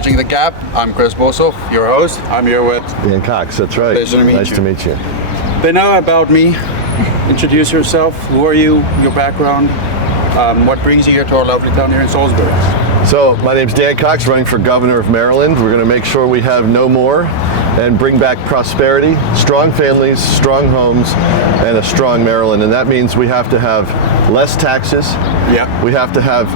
Bridging the Gap. I'm Chris Boshoff, your host. I'm here with Ian Cox, that's right. Pleasure to meet nice you. to meet you. They know about me. Introduce yourself. Who are you? Your background. What brings you here to our lovely town here in Salisbury? So, my name's Dan Cox, running for governor of Maryland. We're going to make sure we have no more and bring back prosperity, strong families, strong homes, and a strong Maryland. And that means we have to have less taxes. Yeah. We have to have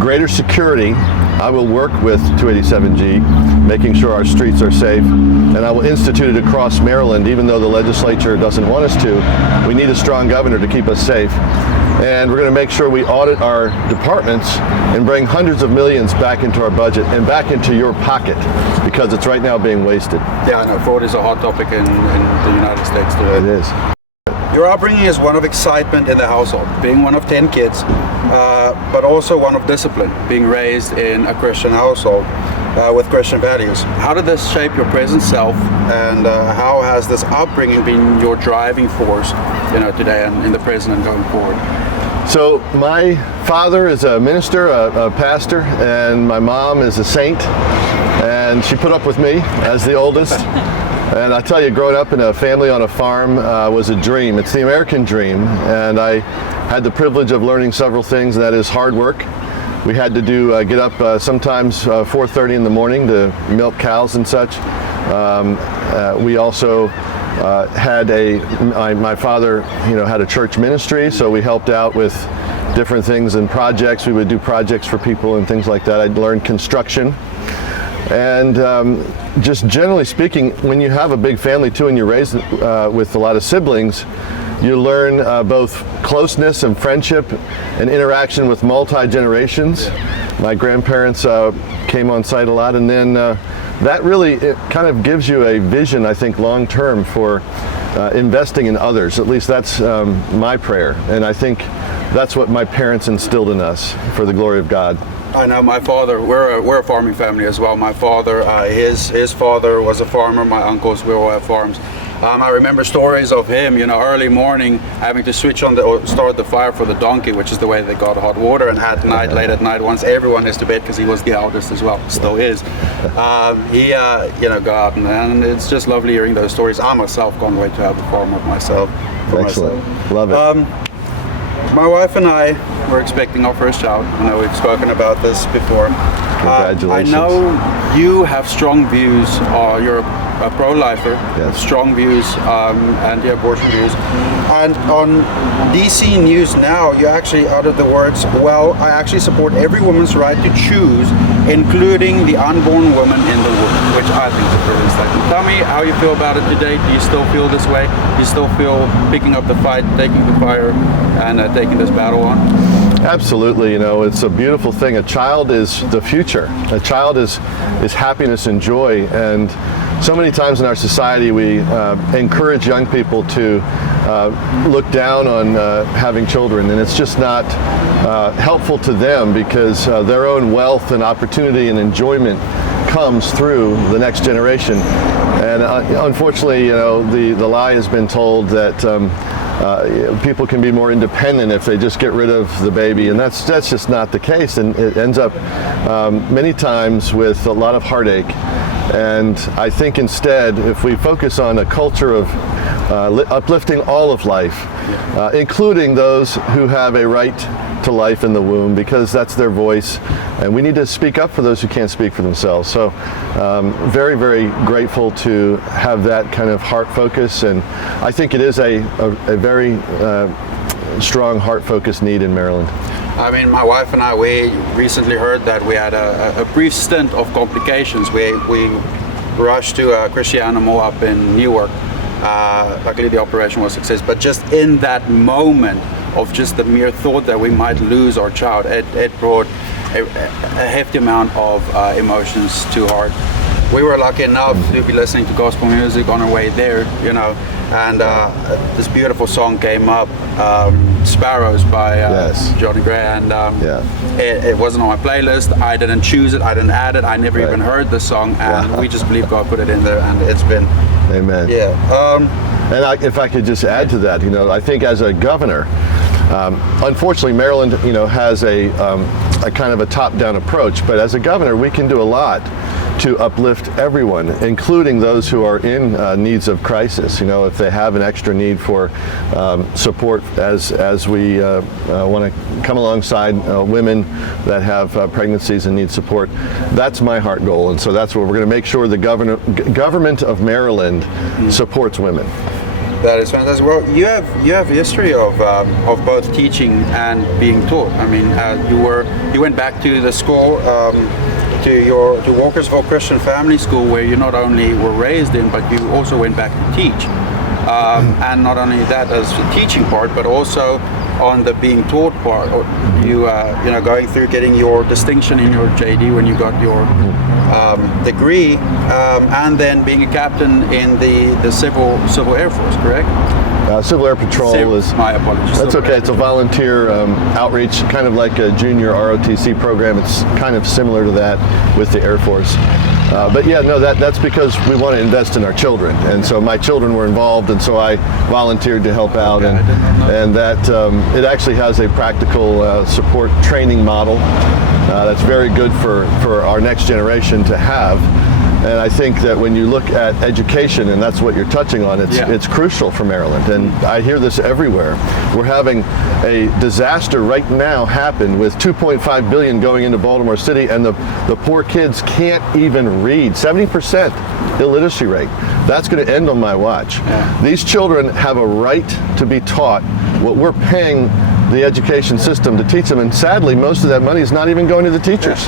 greater security. I will work with 287G, making sure our streets are safe, and I will institute it across Maryland, even though the legislature doesn't want us to. We need a strong governor to keep us safe. And we're going to make sure we audit our departments and bring hundreds of millions back into our budget and back into your pocket, because it's right now being wasted. Yeah, I know. Fraud is a hot topic in the United States today. It is. Your upbringing is one of excitement in the household, being one of 10 kids, but also one of discipline, being raised in a Christian household with Christian values. How did this shape your present self, and how has this upbringing been your driving force, today and in the present and going forward? So my father is a minister, a pastor, and my mom is a saint, and she put up with me as the oldest. And I tell you, growing up in a family on a farm was a dream. It's the American dream, and I had the privilege of learning several things, and that is hard work. We had to get up sometimes 4:30 in the morning to milk cows and such. We also my father, had a church ministry, so we helped out with different things and projects. We would do projects for people and things like that. I'd learned construction. And just generally speaking, when you have a big family too and you're raised with a lot of siblings, you learn both closeness and friendship and interaction with multi-generations. My grandparents came on site a lot, and then that really, it kind of gives you a vision, I think, long term for investing in others. At least that's my prayer, and I think that's what my parents instilled in us for the glory of God. I know my father, we're a farming family as well. My father, his father was a farmer, my uncles, we all have farms. I remember stories of him, early morning having to switch on or start the fire for the donkey, which is the way they got hot water, and at night, late at night, once everyone is to bed, because he was the eldest as well, still is. He, go out and it's just lovely hearing those stories. I myself can't wait to have a farm of myself. Excellent. Love it. My wife and I were expecting our first child. I know we've spoken about this before. Congratulations. I know you have strong views. You're a pro-lifer, yes. Strong views, anti-abortion views. And on DC News Now, you actually uttered the words, "Well, I actually support every woman's right to choose, including the unborn woman in the womb," which I think is a brilliant statement. Tell me how you feel about it today. Do you still feel this way? Do you still feel picking up the fight, taking the fire, and taking this battle on? Absolutely. It's a beautiful thing. A child is the future. A child is happiness and joy, and so many times in our society we encourage young people to look down on having children, and it's just not helpful to them, because their own wealth and opportunity and enjoyment comes through the next generation. And unfortunately, the lie has been told that people can be more independent if they just get rid of the baby, and that's just not the case, and it ends up many times with a lot of heartache. And I think instead, if we focus on a culture of uplifting all of life, including those who have a right to life in the womb, because that's their voice, and we need to speak up for those who can't speak for themselves. So very, very grateful to have that kind of heart focus, and I think it is a very strong heart focus need in Maryland. I mean, my wife and I, we recently heard that we had a brief stint of complications. We rushed to Christian Animal up in Newark. Luckily the operation was a success, but just in that moment of just the mere thought that we might lose our child, it brought a hefty amount of emotions to heart. We were lucky enough to be listening to gospel music on our way there, and this beautiful song came up, Sparrows by yes. Johnny Gray, and it wasn't on my playlist. I didn't choose it, I didn't add it, I never even heard the song, and we just believe God put it in there, and it's been amen. And if I could just add to that, I think as a governor, unfortunately Maryland has a kind of a top-down approach, but as a governor we can do a lot to uplift everyone, including those who are in needs of crisis. You know, if they have an extra need for support as we want to come alongside women that have pregnancies and need support, that's my heart goal. And so that's what we're going to make sure the government of Maryland supports women. That is fantastic. Well, you have a history of both teaching and being taught. I mean, you went back to the school, to Walkersville Christian Family School, where you not only were raised in, but you also went back to teach. And not only that as the teaching part, but also on the being taught part. You know, going through getting your distinction in your JD when you got your degree, and then being a captain in the Civil Air Force, correct? Civil Air Patrol is, my apologies. That's okay. It's a volunteer outreach, kind of like a junior ROTC program. It's kind of similar to that with the Air Force. But yeah, no, that's because we want to invest in our children, and so my children were involved, and so I volunteered to help out, and that it actually has a practical support training model that's very good for our next generation to have. And I think that when you look at education, and that's what you're touching on, it's crucial for Maryland. And I hear this everywhere. We're having a disaster right now happen with $2.5 billion going into Baltimore City, and the poor kids can't even read. 70% illiteracy rate. That's going to end on my watch. Yeah. These children have a right to be taught what we're paying the education system to teach them, and sadly, most of that money is not even going to the teachers.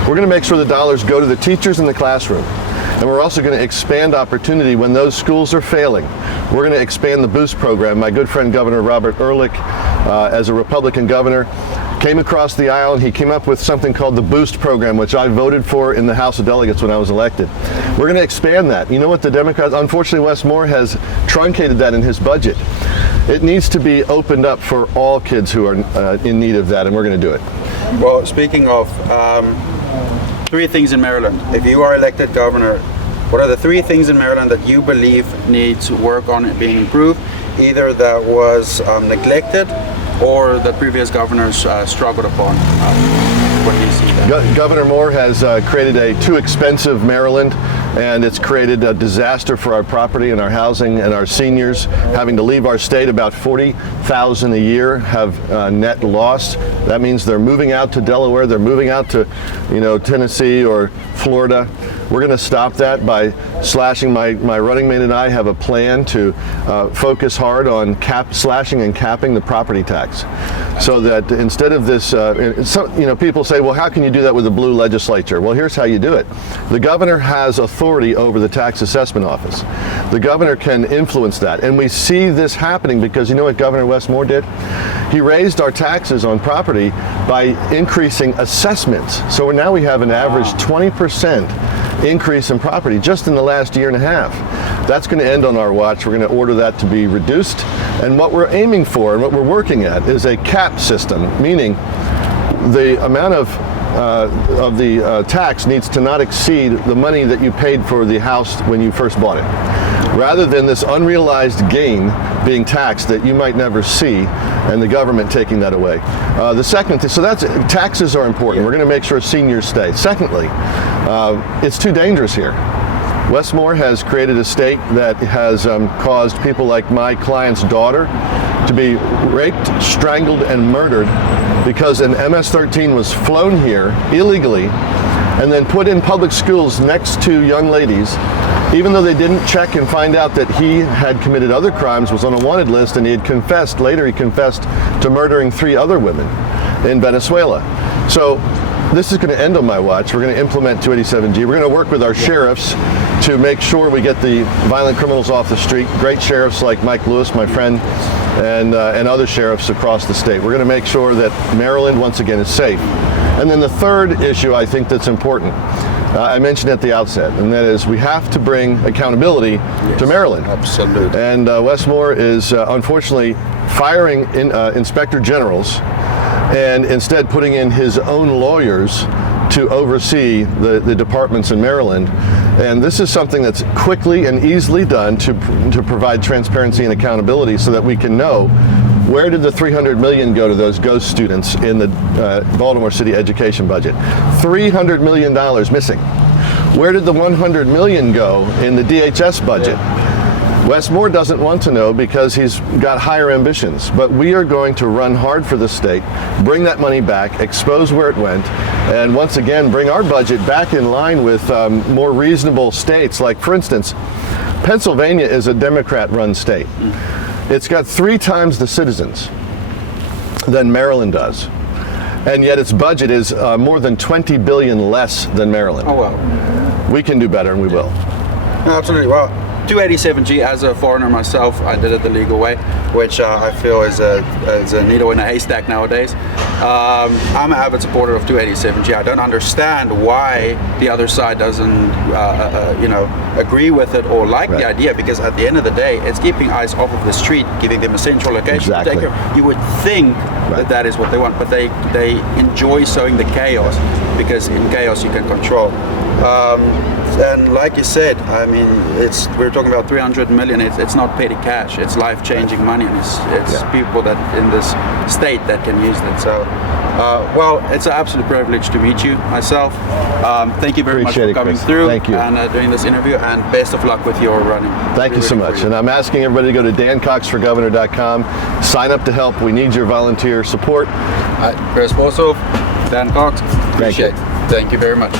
We're going to make sure the dollars go to the teachers in the classroom. And we're also going to expand opportunity when those schools are failing. We're going to expand the Boost program. My good friend Governor Robert Ehrlich, as a Republican governor, came across the aisle and he came up with something called the Boost program, which I voted for in the House of Delegates when I was elected. We're going to expand that. You know what, the Democrats, unfortunately Wes Moore has truncated that in his budget. It needs to be opened up for all kids who are in need of that, and we're going to do it. Well, speaking of three things in Maryland, if you are elected governor, what are the three things in Maryland that you believe needs work on being improved, either that was neglected or the previous governors struggled upon? What do you see there? Governor Moore has created a too expensive Maryland, and it's created a disaster for our property and our housing and our seniors having to leave our state. About 40,000 a year have net lost. That means they're moving out to Delaware, they're moving out to, Tennessee or Florida. We're going to stop that by slashing. My running mate and I have a plan to focus hard on slashing and capping the property tax, so that instead of this, people say, well, how can you do that with a blue legislature? Well, here's how you do it. The governor has authority over the tax assessment office. The governor can influence that, and we see this happening because you know what Governor Wes Moore did? He raised our taxes on property by increasing assessments. So now we have an average 20% increase in property just in the last year and a half. That's going to end on our watch. We're going to order that to be reduced. And what we're aiming for and what we're working at is a cap system, meaning the amount of the tax needs to not exceed the money that you paid for the house when you first bought it, rather than this unrealized gain being taxed that you might never see and the government taking that away. The second thing, so taxes are important. We're going to make sure seniors stay. Secondly, it's too dangerous here. Wes Moore has created a state that has caused people like my client's daughter to be raped, strangled, and murdered because an MS-13 was flown here illegally and then put in public schools next to young ladies, even though they didn't check and find out that he had committed other crimes, was on a wanted list, and he confessed to murdering 3 other women in Venezuela. So this is going to end on my watch. We're going to implement 287G. We're going to work with our sheriffs to make sure we get the violent criminals off the street. Great sheriffs like Mike Lewis, my friend, and other sheriffs across the state. We're going to make sure that Maryland, once again, is safe. And then the third issue I think that's important, I mentioned at the outset, and that is we have to bring accountability to Maryland. Absolutely. And Wes Moore is unfortunately firing inspector generals and instead putting in his own lawyers to oversee the departments in Maryland. And this is something that's quickly and easily done to provide transparency and accountability so that we can know where did the $300 million go to those ghost students in the Baltimore City education budget. $300 million missing. Where did the 100 million go in the DHS budget? Wes Moore doesn't want to know because he's got higher ambitions. But we are going to run hard for the state, bring that money back, expose where it went, and once again bring our budget back in line with more reasonable states. Like, for instance, Pennsylvania is a Democrat-run state. It's got 3 times the citizens than Maryland does. And yet its budget is more than 20 billion less than Maryland. Oh, well. We can do better, and we will. Absolutely. Well, 287G, as a foreigner myself, I did it the legal way, which I feel is a needle in a haystack nowadays. I'm an avid supporter of 287G. I don't understand why the other side doesn't, agree with it or like the idea, because at the end of the day, it's keeping ICE off of the street, giving them a central location to take care. You would think that is what they want, but they enjoy sowing the chaos, because in chaos you can control. And like you said, I mean, we're talking about 300 million. It's not petty cash. It's life-changing money, and it's people that in this state that can use it. So, well, it's an absolute privilege to meet you myself. Thank you very much for coming through and doing this interview, and best of luck with your running. Thank you so much. And I'm asking everybody to go to dancoxforgovernor.com, sign up to help. We need your volunteer support. Chris Borsov, Dan Cox. Appreciate it. Thank you very much.